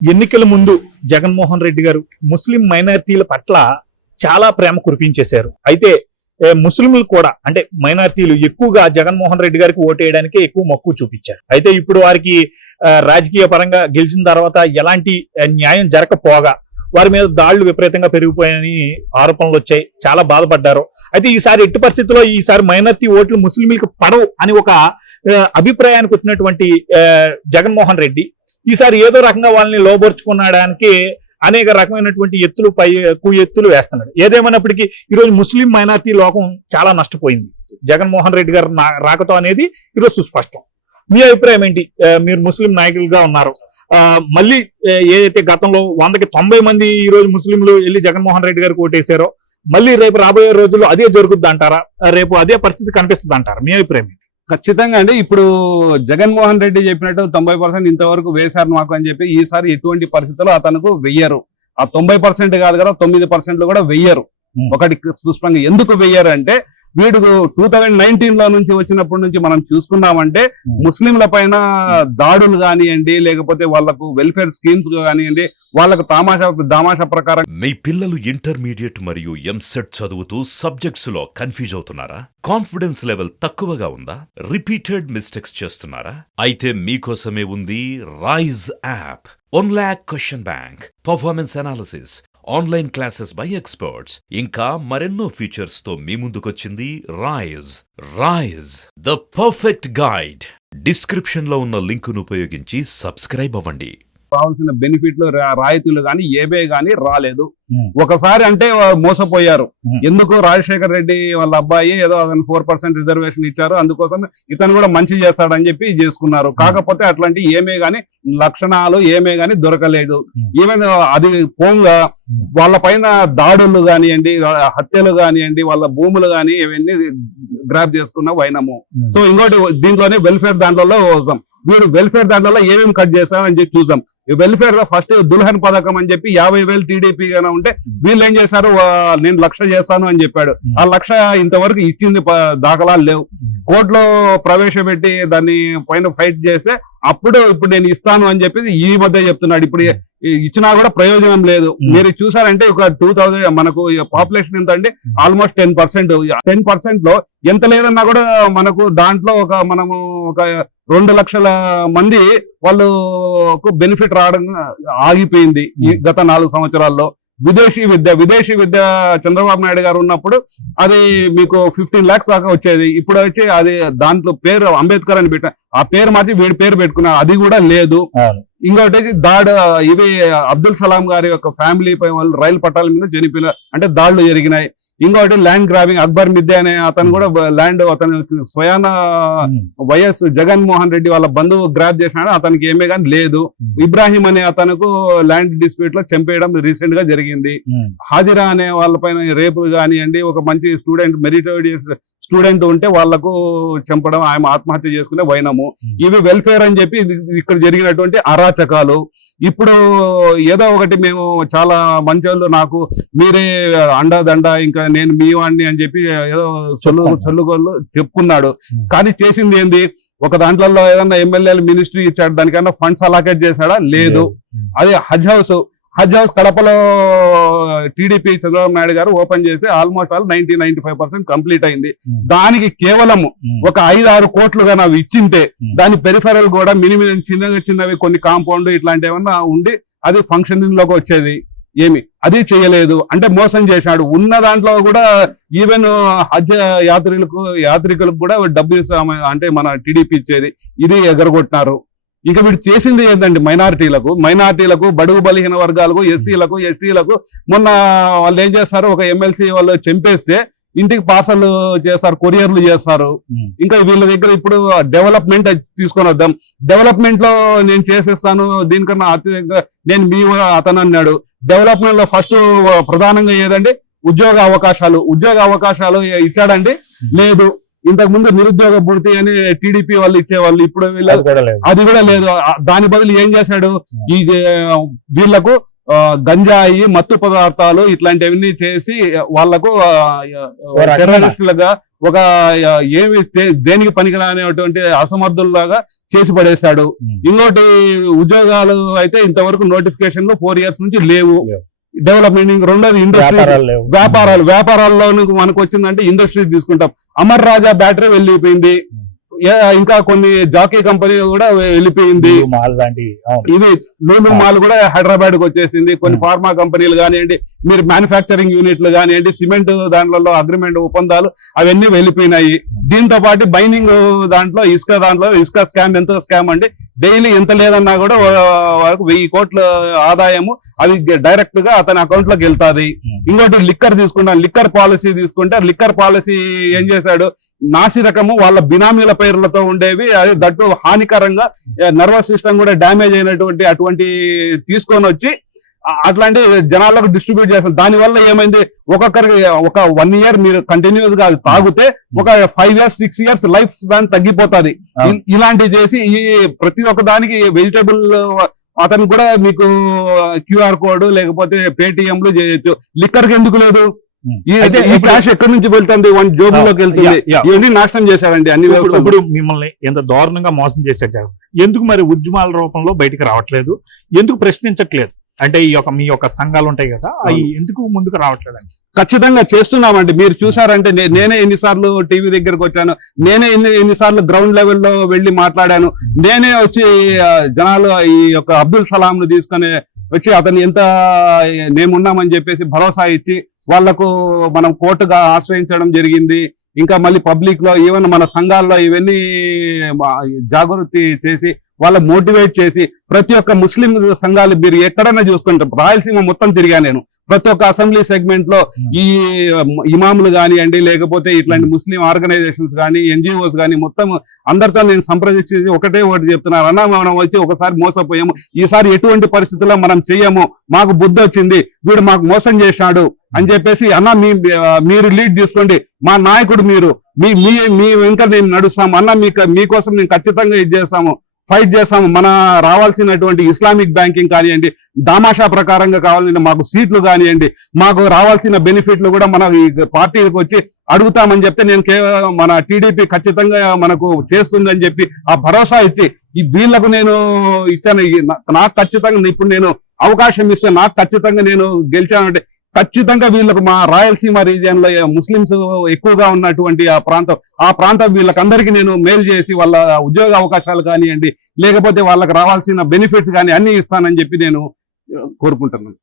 ఎన్నికల ముందు జగన్మోహన్ రెడ్డి గారు ముస్లిం మైనారిటీల పట్ల చాలా ప్రేమ కురిపించేశారు. అయితే ముస్లింలు కూడా అంటే మైనారిటీలు ఎక్కువగా జగన్మోహన్ రెడ్డి గారికి ఓటేయడానికి ఎక్కువ మక్కువ చూపించారు. అయితే ఇప్పుడు వారికి రాజకీయ పరంగా గెలిచిన తర్వాత ఎలాంటి న్యాయం జరగకపోగా వారి మీద దాడులు విపరీతంగా పెరిగిపోయాయని ఆరోపణలు వచ్చాయి. చాలా బాధపడ్డారు. అయితే ఈసారి ఎట్టి పరిస్థితుల్లో ఈసారి మైనారిటీ ఓట్లు ముస్లింలకు పడవు అని ఒక అభిప్రాయానికి వచ్చినటువంటి జగన్మోహన్ రెడ్డి ఈసారి ఏదో రకంగా వాళ్ళని లోబర్చుకునడానికి అనేక రకమైనటువంటి ఎత్తులు వేస్తున్నాడు. ఏదేమైనప్పటికీ ఈరోజు ముస్లిం మైనారిటీ లోకం చాలా నష్టపోయింది జగన్మోహన్ రెడ్డి గారు రాకతో అనేది ఈరోజు సుస్పష్టం. మీ అభిప్రాయం ఏంటి? మీరు ముస్లిం నాయకులుగా ఉన్నారు. మళ్ళీ ఏదైతే గతంలో 100కి 90 మంది ఈ రోజు ముస్లింలు వెళ్ళి జగన్మోహన్ రెడ్డి గారికి ఓటేశారో మళ్ళీ రేపు రాబోయే రోజుల్లో అదే జరుగుద్ది అంటారా? రేపు అదే పరిస్థితి కనిపిస్తుంది అంటారా? మీ అభిప్రాయం ఏంటి? ఖచ్చితంగా అండి. ఇప్పుడు జగన్మోహన్ రెడ్డి చెప్పినట్టు 90% ఇంతవరకు వేశారు మాకు అని చెప్పి ఈసారి ఎటువంటి పరిస్థితుల్లో అతనికి వెయ్యరు. ఆ 90% కాదు కదా, 9% కూడా వెయ్యరు. ఒకటి స్పష్టంగా ఎందుకు వెయ్యరు అంటే వీడు 2019లో నుంచి వచ్చినప్పటి నుంచి మనం చూసుకున్నామంటే ముస్లింల పైన దాడులు కానివ్వండి, లేకపోతే వాళ్లకు వెల్ఫేర్ స్కీమ్స్ కానివ్వండి, వాళ్ళకు దామాషా ప్రకారం. మీ పిల్లలు ఇంటర్మీడియట్ మరియు ఎంసెట్ చదువుతూ సబ్జెక్ట్స్ లో కన్ఫ్యూజ్ అవుతున్నారా? కాన్ఫిడెన్స్ లెవెల్ తక్కువగా ఉందా? రిపీటెడ్ మిస్టేక్స్ చేస్తున్నారా? అయితే మీకోసమే ఉంది Rise app. 1 lakh question bank, performance analysis, online classes by experts, ఇంకా మరెన్నో ఫీచర్స్ తో మీ ముందుకొచ్చింది Rise the perfect guide. Description లో ఉన్న లింకును ఉపయోగించి సబ్స్క్రైబ్ అవ్వండి. రావాల్సిన బెనిఫిట్లు రాయితీలు గాని ఏవే గాని రాలేదు. ఒకసారి అంటే మోసపోయారు. ఎందుకు రాజశేఖర్ రెడ్డి వాళ్ళ అబ్బాయి ఏదో అతను 4% రిజర్వేషన్ ఇచ్చారు, అందుకోసం ఇతను కూడా మంచి చేస్తాడని చెప్పి చేసుకున్నారు. కాకపోతే అట్లాంటి ఏమే గాని లక్షణాలు ఏమే గాని దొరకలేదు. ఈవెన్ అది పోంగా వాళ్ళ పైన దాడులు కానివ్వండి, హత్యలు కానివ్వండి, వాళ్ళ భూములు కానీ ఇవన్నీ గ్రాప్ చేసుకున్న వైనము. సో ఇంకోటి దీంట్లోనే వెల్ఫేర్ దాంట్లో వస్తాం. వీడు వెల్ఫేర్ దాంట్లో ఏమేమి కట్ చేస్తారని చెప్పి చూద్దాం. వెల్ఫేర్ లో ఫస్ట్ దుల్హన్ పథకం అని చెప్పి 50,000 టీడీపీ గానే ఉంటే వీళ్ళు ఏం చేశారు, నేను 1,00,000 చేస్తాను అని చెప్పాడు. ఆ 1,00,000 ఇంతవరకు ఇచ్చింది దాఖలాలు లేవు. కోర్టులో ప్రవేశపెట్టి దాన్ని పైన ఫైట్ చేస్తే ఇప్పుడు నేను ఇస్తాను అని చెప్పి ఈ మధ్య చెప్తున్నాడు. ఇప్పుడు ఇచ్చినా కూడా ప్రయోజనం లేదు. మీరు చూసారంటే ఒక 2000 మనకు పాపులేషన్ ఎంత అంటే ఆల్మోస్ట్ 10%. 10% లో ఎంత లేదన్నా కూడా మనకు దాంట్లో మనము ఒక 2 లక్షల మంది వాళ్ళకు బెనిఫిట్ రావడం ఆగిపోయింది ఈ గత 4 సంవత్సరాల్లో. విదేశీ విద్య చంద్రబాబు నాయుడు గారు ఉన్నప్పుడు అది మీకు 15 lakhs దాకా వచ్చేది. ఇప్పుడు వచ్చి అది దాంట్లో పేరు అంబేద్కర్ అని పెట్టారు, ఆ పేరు మార్చి వీడి పేరు పెట్టుకున్నారు, అది కూడా లేదు. ఇంకోటి ఇవి అబ్దుల్ సలాం గారి యొక్క ఫ్యామిలీ పై వాళ్ళు రైలు పట్టాల మీద చనిపోయిన అంటే దాడులు జరిగినాయి. ఇంకోటి ల్యాండ్ గ్రాబింగ్, అక్బర్ మిద్దె అనే అతను కూడా ల్యాండ్ అతను స్వయాన వైఎస్ జగన్మోహన్ రెడ్డి వాళ్ళ బంధువు గ్రాబ్ చేసినాడు, అతనికి ఏమే కానీ లేదు. ఇబ్రాహీం అనే అతనుకు ల్యాండ్ డిస్ప్యూట్ లో చంపేయడం రీసెంట్ గా జరిగింది. హాజిరా అనే వాళ్ళ పైన రేపులు కానివ్వండి, ఒక మంచి స్టూడెంట్ మెరిటోరియస్ స్టూడెంట్ ఉంటే వాళ్లకు చంపడం, ఆయన ఆత్మహత్య చేసుకునే వైనము. ఇవి వెల్ఫేర్ అని చెప్పి ఇక్కడ జరిగినటువంటి అరాచకాలు. ఇప్పుడు ఏదో ఒకటి మేము చాలా మంచోళ్ళు, నాకు మీరే అండదండ, ఇంకా నేను మీ వాడిని అని చెప్పి ఏదో సొల్లుగోళ్ళు చెప్పుకున్నాడు. కానీ చేసింది ఏంది? ఒక దాంట్లో ఏదన్నా ఎమ్మెల్యేలు మినిస్ట్రీ ఇచ్చాడు, దానికన్నా ఫండ్స్ అలాకేట్ చేశాడా? లేదు. అది హజ్ హౌస్ కడపలో టీడీపీ చంద్రబాబు నాయుడు గారు ఓపెన్ చేసి ఆల్మోస్ట్ 90-95% కంప్లీట్ అయింది. దానికి కేవలం ఒక 5-6 కోట్లు గాని అవి ఇచ్చింటే దాని పెరిఫెరల్ కూడా మినిమం చిన్నవి కొన్ని కాంపౌండ్ ఇట్లాంటి ఏమన్నా ఉండి అది ఫంక్షనింగ్ లోకి వచ్చేది. ఏమి అది చేయలేదు అంటే మోసం చేశాడు. ఉన్న దాంట్లో కూడా ఈవెన్ హజ్ యాత్రికులకు కూడా డబ్బు ఇస్తాం అంటే మన టీడీపీ ఇచ్చేది, ఇది ఎగరగొట్టినారు. ఇక వీడు చేసింది ఏంటంటే మైనార్టీలకు బడుగు బలహీన వర్గాలకు, ఎస్సీలకు, ఎస్టీలకు మొన్న వాళ్ళు ఏం చేస్తారు, ఒక ఎమ్మెల్సీ వాళ్ళు చంపేస్తే ఇంటికి పార్సల్ చేస్తారు, కొరియర్లు చేస్తారు. ఇంకా వీళ్ళ దగ్గర ఇప్పుడు డెవలప్మెంట్ తీసుకొని వద్దాం, డెవలప్మెంట్ లో నేను చేసేస్తాను, దీనికన్నా అత్యధికంగా నేను మీ అతను అన్నాడు. డెవలప్మెంట్ లో ఫస్ట్ ప్రధానంగా ఏదండి, ఉద్యోగ అవకాశాలు ఇచ్చాడండి? లేదు. ఇంతకు ముందు నిరుద్యోగ భృతి అని టీడీపీ వాళ్ళు ఇచ్చేవాళ్ళు, ఇప్పుడు వీళ్ళు అది కూడా లేదు. అది కూడా లేదు. దాని బదులు ఏం చేశాడు, ఈ వీళ్లకు గంజాయి, మత్తు పదార్థాలు ఇట్లాంటివన్నీ చేసి వాళ్లకు టెర్రరిస్టులుగా ఒక ఏమి దేనికి పనికిరానటువంటి అసమర్థుల్లాగా చేసి పడేశాడు. ఇంకోటి ఉద్యోగాలు అయితే ఇంతవరకు నోటిఫికేషన్లు 4 years నుంచి లేవు. డెవలప్మెంట్. రెండోది ఇండస్ట్రీస్, వ్యాపారాల్లో మనకు వచ్చిందంటే ఇండస్ట్రీస్ తీసుకుంటాం. అమర్ రాజా బ్యాటరీ వెళ్ళిపోయింది, ఇంకా కొన్ని జాకీ కంపెనీ కూడా వెళ్ళిపోయింది. ఇవి లూలు మాల్ కూడా హైదరాబాద్ కు వచ్చేసింది. కొన్ని ఫార్మా కంపెనీలు కానివ్వండి, మీరు మ్యానుఫ్యాక్చరింగ్ యూనిట్లు కానివ్వండి, సిమెంట్ దాంట్లో అగ్రిమెంట్ ఒప్పందాలు అవన్నీ వెళ్ళిపోయినాయి. దీంతో పాటు బైనింగ్ దాంట్లో ఇసుక స్కామ్, ఎంత స్కామ్ అండి, డైలీ ఎంత లేదన్నా కూడా వరకు 1000 కోట్ల ఆదాయము అది డైరెక్ట్ గా అతని అకౌంట్ లోకి వెళ్తాది. ఇంకోటి లిక్కర్ తీసుకుంటాం, లిక్కర్ పాలసీ తీసుకుంటే లిక్కర్ పాలసీ ఏం చేశాడు, నాసి రకము వాళ్ళ బినామీల పేర్లతో ఉండేవి, అది దట్టు హానికరంగా నర్వస్ సిస్టమ్ కూడా డ్యామేజ్ అయినటువంటి అటువంటి తీసుకొని వచ్చి అట్లాంటి జనాలకు డిస్ట్రిబ్యూట్ చేస్తారు. దాని వల్ల ఏమైంది, ఒక్కొక్కరికి ఒక 1 year మీరు కంటిన్యూస్ గా తాగితే ఒక 5 years 6 years లైఫ్ స్పాన్ తగ్గిపోతుంది. ఇలాంటివి చేసి ఈ ప్రతి ఒక్క దానికి వెజిటబుల్ అతను కూడా మీకు QR కోడ్ లేకపోతే పేటిఎంలు చేయొచ్చు. లిక్కర్ కి ఎందుకు లేదు? ఈ క్యాష్ ఎక్కడి నుంచి వెళ్తుంది, వన్ జోబులోకి వెళ్తుంది. ఇవన్నీ నాశనం చేశారండి అన్ని వ్యవస్థలు. ఇప్పుడు మిమ్మల్ని ఎంత దారుణంగా మోసం చేశారు జగన్, ఎందుకు మరి ఉద్యమాల రూపంలో బయటకు రావట్లేదు, ఎందుకు ప్రశ్నించట్లేదు? అంటే మీ యొక్క సంఘాలు ఉంటాయి కదా, అవి ఎందుకు ముందుకు రావట్లేదండి? ఖచ్చితంగా చేస్తున్నామండి. మీరు చూసారంటే నేనే ఎన్నిసార్లు టీవీ దగ్గరకు వచ్చాను, నేనే ఎన్నిసార్లు గ్రౌండ్ లెవెల్లో వెళ్లి మాట్లాడాను, నేనే వచ్చి జనాలు ఈ యొక్క అబ్దుల్ సలాం ను తీసుకొని వచ్చి అతను ఎంత మేమున్నామని చెప్పేసి భరోసా ఇచ్చి వాళ్లకు మనం కోర్టుగా ఆశ్రయించడం జరిగింది. ఇంకా మళ్ళీ పబ్లిక్ లో ఈవెన్ మన సంఘాల్లో ఇవన్నీ జాగృతి చేసి వాళ్ళ మోటివేట్ చేసి ప్రతి ఒక్క ముస్లిం సంఘాలు మీరు ఎక్కడైనా చూసుకుంటాం, రాయలసీమ మొత్తం తిరిగా నేను. ప్రతి ఒక్క అసెంబ్లీ సెగ్మెంట్ లో ఈ ఇమాములు కానివ్వండి, లేకపోతే ఇట్లాంటి ముస్లిం ఆర్గనైజేషన్స్ కానీ, NGOs కానీ మొత్తం అందరితో నేను సంప్రదించి ఒకటే ఒకటి చెప్తున్నారు, అన్న మనం వచ్చి ఒకసారి మోసపోయాము, ఈసారి ఎటువంటి పరిస్థితుల్లో మనం చెయ్యము, మాకు బుద్ధి వచ్చింది, వీడు మాకు మోసం చేశాడు అని చెప్పేసి, అన్న మీరు లీడ్ తీసుకోండి, మా నాయకుడు మీరు, మీ వెంట నేను నడుస్తాము అన్న, మీకోసం నేను ఖచ్చితంగా ఇది చేస్తాము, ఫైట్ చేస్తాము. మన రావాల్సినటువంటి ఇస్లామిక్ బ్యాంకింగ్ కానివ్వండి, దామాషా ప్రకారంగా కావాలంటే మాకు సీట్లు కానివ్వండి, మాకు రావాల్సిన బెనిఫిట్లు కూడా మన ఈ పార్టీలకు వచ్చి అడుగుతామని చెప్తే, నేను కేవలం మన టీడీపీ ఖచ్చితంగా మనకు చేస్తుందని చెప్పి ఆ భరోసా ఇచ్చి ఈ వీళ్లకు నేను ఇచ్చాను. నాకు ఖచ్చితంగా ఇప్పుడు నేను అవకాశం ఇస్తే నాకు ఖచ్చితంగా నేను గెలిచానంటే ఖచ్చితంగా వీళ్ళకు మా రాయలసీమ రీజియన్ లో ముస్లింస్ ఎక్కువగా ఉన్నటువంటి ఆ ప్రాంతం వీళ్ళకందరికీ నేను మేలు చేసి వాళ్ళ ఉద్యోగ అవకాశాలు కానివ్వండి, లేకపోతే వాళ్ళకి రావాల్సిన బెనిఫిట్స్ కానీ అన్ని ఇస్తానని చెప్పి నేను కోరుకుంటున్నాను.